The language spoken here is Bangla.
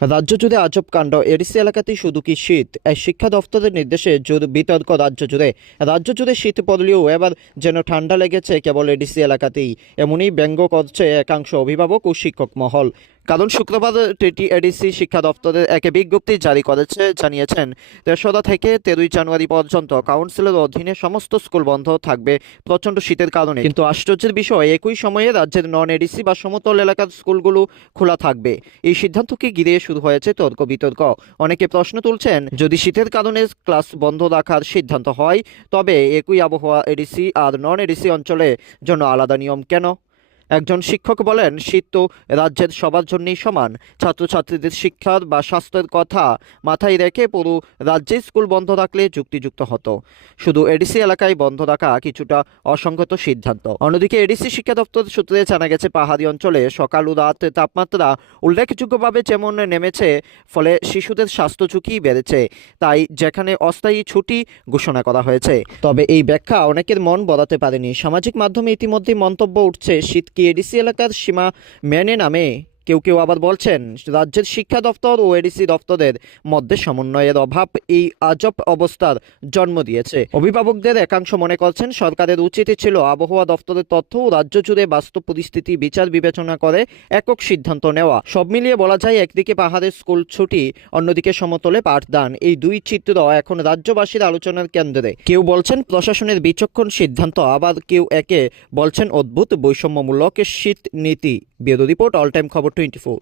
রাজ্য জুড়ে আজব কাণ্ড। এডিসি এলাকাতেই শুধু কি শীত? এই শিক্ষা দফতরের নির্দেশে বিতর্ক রাজ্য জুড়ে শীত পড়লেও এবার যেন ঠান্ডা লেগেছে কেবল এডিসি এলাকাতেই। এমনই ব্যঙ্গ করছে একাংশ অভিভাবক ও শিক্ষক মহল। কারণ শুক্রবার টিটি এডিসি শিক্ষা দপ্তরের এক বিজ্ঞপ্তি জারি করেছে, জানিয়েছেন ৩রা থেকে ১৩ই জানুয়ারি পর্যন্ত কাউন্সিলের অধীনে সমস্ত স্কুল বন্ধ থাকবে প্রচণ্ড শীতের কারণে। কিন্তু আশ্চর্যের বিষয়, একই সময়ে রাজ্যের নন এডিসি বা সমতল এলাকার স্কুলগুলো খোলা থাকবে। এই সিদ্ধান্তকে ঘিরে শুরু হয়েছে তর্ক বিতর্ক। অনেকে প্রশ্ন তুলছেন, যদি শীতের কারণে ক্লাস বন্ধ রাখার সিদ্ধান্ত হয়, তবে একই আবহাওয়া এডিসি আর নন এডিসি অঞ্চলের জন্য আলাদা নিয়ম কেন? একজন শিক্ষক বলেন, শীত তো রাজ্যের সবার জন্যই সমান। ছাত্রছাত্রীদের শিক্ষার বা স্বাস্থ্যের কথা মাথায় রেখে পুরো রাজ্যে স্কুল বন্ধ রাখলে যুক্তিযুক্ত হতো। শুধু এডিসি এলাকায় বন্ধ রাখা কিছুটা অসংগত সিদ্ধান্ত। অন্যদিকে এডিসি শিক্ষা দপ্তর সূত্রে জানা গেছে, পাহাড়ি অঞ্চলে সকাল ও রাত তাপমাত্রা উল্লেখযোগ্যভাবে যেমন নেমেছে, ফলে শিশুদের স্বাস্থ্য ঝুঁকি বেড়েছে। তাই যেখানে অস্থায়ী ছুটি ঘোষণা করা হয়েছে। তবে এই ব্যাখ্যা অনেকের মন বলাতে পারেনি। সামাজিক মাধ্যমে ইতিমধ্যেই মন্তব্য উঠছে, শীত কি এডিসি এলাকার সীমা মেনে নামে? কেউ কেউ আবার বলছেন, রাজ্যের শিক্ষা দপ্তর ও এডিসি দপ্তরের মধ্যে সমন্বয়ের অভাব এই আজব অবস্থার জন্ম দিয়েছে। অভিভাবকদের একাংশ মনে করছেন, সরকারের উচিত ছিল আবহাওয়া দপ্তরের তথ্য ও রাজ্য জুড়ে বাস্তব পরিস্থিতি বিচার বিবেচনা করে একক সিদ্ধান্ত নেওয়া। সব মিলিয়ে বলা যায়, একদিকে পাহাড়ের স্কুল ছুটি, অন্যদিকে সমতলে পাঠদান। এই দুই চিত্র এখন রাজ্যবাসীর আলোচনার কেন্দ্রে। কেউ বলছেন প্রশাসনের বিচক্ষণ সিদ্ধান্ত, আবার কেউ একে বলছেন অদ্ভুত বৈষম্যমূলক শীত নীতি। ব্যুরো রিপোর্ট, অল টাইম খবর 24।